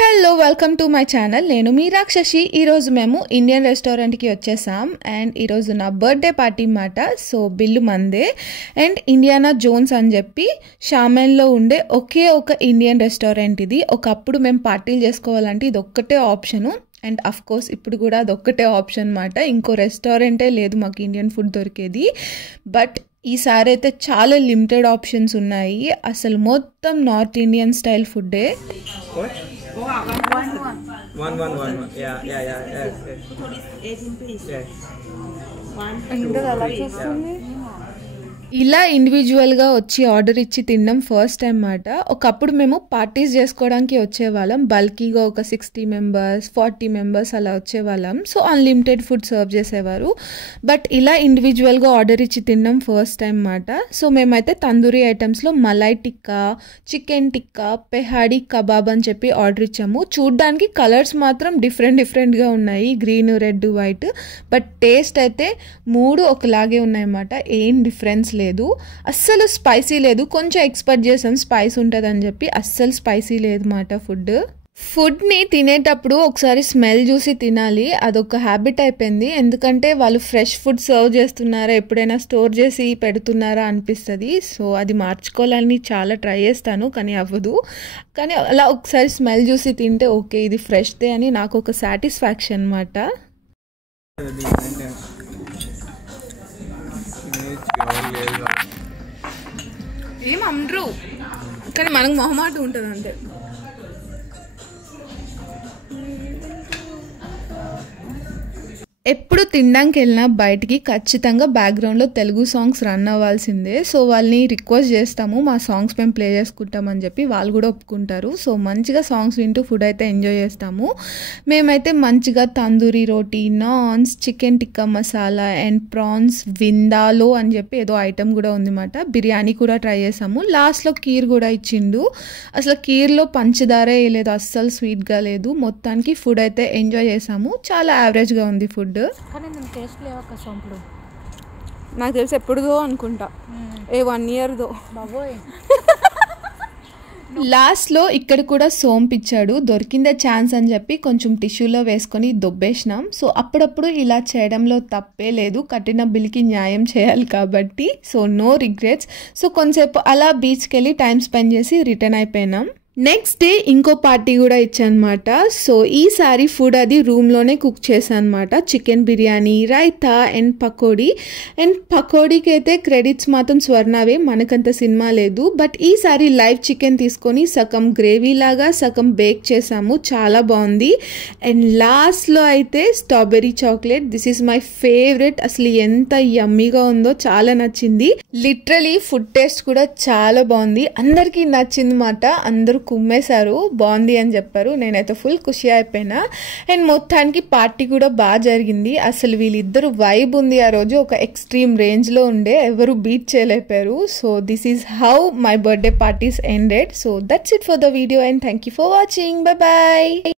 Hello welcome to my channel. నేను మీ రాక్షసి. ఈరోజు మేము ఇండియన్ రెస్టారెంట్కి వచ్చేసాం అండ్ ఈరోజు నా బర్త్డే పార్టీ మాట. సో బిల్లు మందే అండ్ ఇండియానా జోన్స్ అని చెప్పి షామెన్లో ఉండే ఒకే ఒక ఇండియన్ రెస్టారెంట్ ఇది. ఒకప్పుడు మేము పార్టీలు చేసుకోవాలంటే ఇది ఒక్కటే ఆప్షను అండ్ అఫ్ కోర్స్ ఇప్పుడు కూడా అది ఒక్కటే ఆప్షన్ అనమాట. ఇంకో రెస్టారెంటే లేదు మాకు ఇండియన్ ఫుడ్ దొరికేది. బట్ ఈసారి అయితే చాలా లిమిటెడ్ ఆప్షన్స్ ఉన్నాయి. అసలు మొత్తం నార్త్ ఇండియన్ స్టైల్ ఫుడ్డే. ఇలా ఇండివిజువల్గా వచ్చి ఆర్డర్ ఇచ్చి తినడం ఫస్ట్ టైం మాట. ఒకప్పుడు మేము పార్టీస్ చేసుకోవడానికి వచ్చేవాళ్ళం, బల్కీగా ఒక 60 మెంబర్స్ 40 మెంబర్స్ అలా వచ్చేవాళ్ళం. సో అన్లిమిటెడ్ ఫుడ్ సర్వ్ చేసేవారు. బట్ ఇలా ఇండివిజువల్గా ఆర్డర్ ఇచ్చి తినడం ఫస్ట్ టైం మాట. సో మేమైతే తందూరి ఐటమ్స్లో మలై టిక్కా, చికెన్ టిక్కా, పెహాడీ కబాబ్ అని చెప్పి ఆర్డర్ ఇచ్చాము. చూడ్డానికి కలర్స్ మాత్రం డిఫరెంట్గా ఉన్నాయి, green, red, white. But taste అయితే మూడు ఒకలాగే ఉన్నాయన్నమాట. ఏం డిఫరెన్స్ లేదు. అస్సలు స్పైసీ లేదు. కొంచెం ఎక్స్పెక్ట్ చేసాం స్పైస్ ఉంటుందని చెప్పి, అస్సలు స్పైసీ లేదు మాట. ఫుడ్ని తినేటప్పుడు ఒకసారి స్మెల్ చూసి తినాలి, అదొక హ్యాబిట్ అయిపోయింది. ఎందుకంటే వాళ్ళు ఫ్రెష్ ఫుడ్ సర్వ్ చేస్తున్నారా, ఎప్పుడైనా స్టోర్ చేసి పెడుతున్నారా అనిపిస్తుంది. సో అది మార్చుకోవాలని చాలా ట్రై చేస్తాను కానీ అవ్వదు. కానీ అలా ఒకసారి స్మెల్ చూసి తింటే ఓకే ఇది ఫ్రెష్దే అని నాకు ఒక సాటిస్ఫాక్షన్ అన్నమాట. ఏం అమ్మరు కానీ మనకు మొహమాట ఉంటుంది అంతే. ఎప్పుడు తినడానికి వెళ్ళినా బయటికి ఖచ్చితంగా బ్యాక్గ్రౌండ్లో తెలుగు సాంగ్స్ రన్ అవ్వాల్సిందే. సో వాళ్ళని రిక్వెస్ట్ చేస్తాము మా సాంగ్స్ మేము ప్లే చేసుకుంటామని చెప్పి, వాళ్ళు కూడా ఒప్పుకుంటారు. సో మంచిగా సాంగ్స్ వింటూ ఫుడ్ అయితే ఎంజాయ్ చేస్తాము. మేమైతే మంచిగా tandoori roti, naans, chicken tikka masala and prawns vindaloo అని చెప్పి ఏదో ఐటమ్ కూడా ఉందన్నమాట. బిర్యానీ కూడా ట్రై చేసాము. లాస్ట్లో కీర్ కూడా ఇచ్చిండు. అసలు కీర్లో పంచదారే వేయలేదు, అస్సలు స్వీట్గా లేదు. మొత్తానికి ఫుడ్ అయితే ఎంజాయ్ చేసాము. చాలా యావరేజ్గా ఉంది ఫుడ్. నాకు తెలిసి ఎప్పుడుదో అనుకుంటా, 1 ఇయర్దో బాబోయ్. లాస్ట్లో ఇక్కడ కూడా సోంపు ఇచ్చాడు. దొరికిందే ఛాన్స్ అని చెప్పి కొంచెం టిష్యూలో వేసుకొని దొబ్బేసినాం. సో అప్పుడప్పుడు ఇలా చేయడంలో తప్పే లేదు, కట్టిన బిల్కి న్యాయం చేయాలి కాబట్టి. So no regrets. సో కొంచెంసేపు అలా బీచ్కి వెళ్ళి టైం స్పెండ్ చేసి రిటర్న్ అయిపోయినాం. నెక్స్ట్ డే ఇంకో పార్టీ కూడా ఇచ్చానమాట. సో ఈసారి ఫుడ్ అది రూమ్లోనే కుక్ చేశాను అనమాట. Chicken biryani, raita and pakodi. And పకోడీకి అయితే క్రెడిట్స్ మాత్రం స్వర్ణవే, మనకంత సినిమా లేదు. బట్ ఈసారి లైవ్ చికెన్ తీసుకొని సగం గ్రేవీ లాగా సగం బేక్ చేసాము, చాలా బాగుంది. అండ్ లాస్ట్లో అయితే strawberry chocolate, this is my favourite. అసలు ఎంత యమ్మీగా ఉందో, చాలా నచ్చింది. లిటరలీ ఫుడ్ టేస్ట్ కూడా చాలా బాగుంది, అందరికీ నచ్చింది మాట. అందరూ కుమ్మేశారు, బాగుంది అని చెప్పారు. నేనైతే ఫుల్ ఖుషి అయిపోయినా. అండ్ మొత్తానికి పార్టీ కూడా బాగా జరిగింది. అసలు వీళ్ళిద్దరు వైబ్ ఉంది ఆ రోజు, ఒక ఎక్స్ట్రీమ్ రేంజ్లో ఉండే, ఎవరు బీట్ చేయలేపారు. So this is how my birthday parties ended. So that's it for the video and thank you for watching. Bye bye.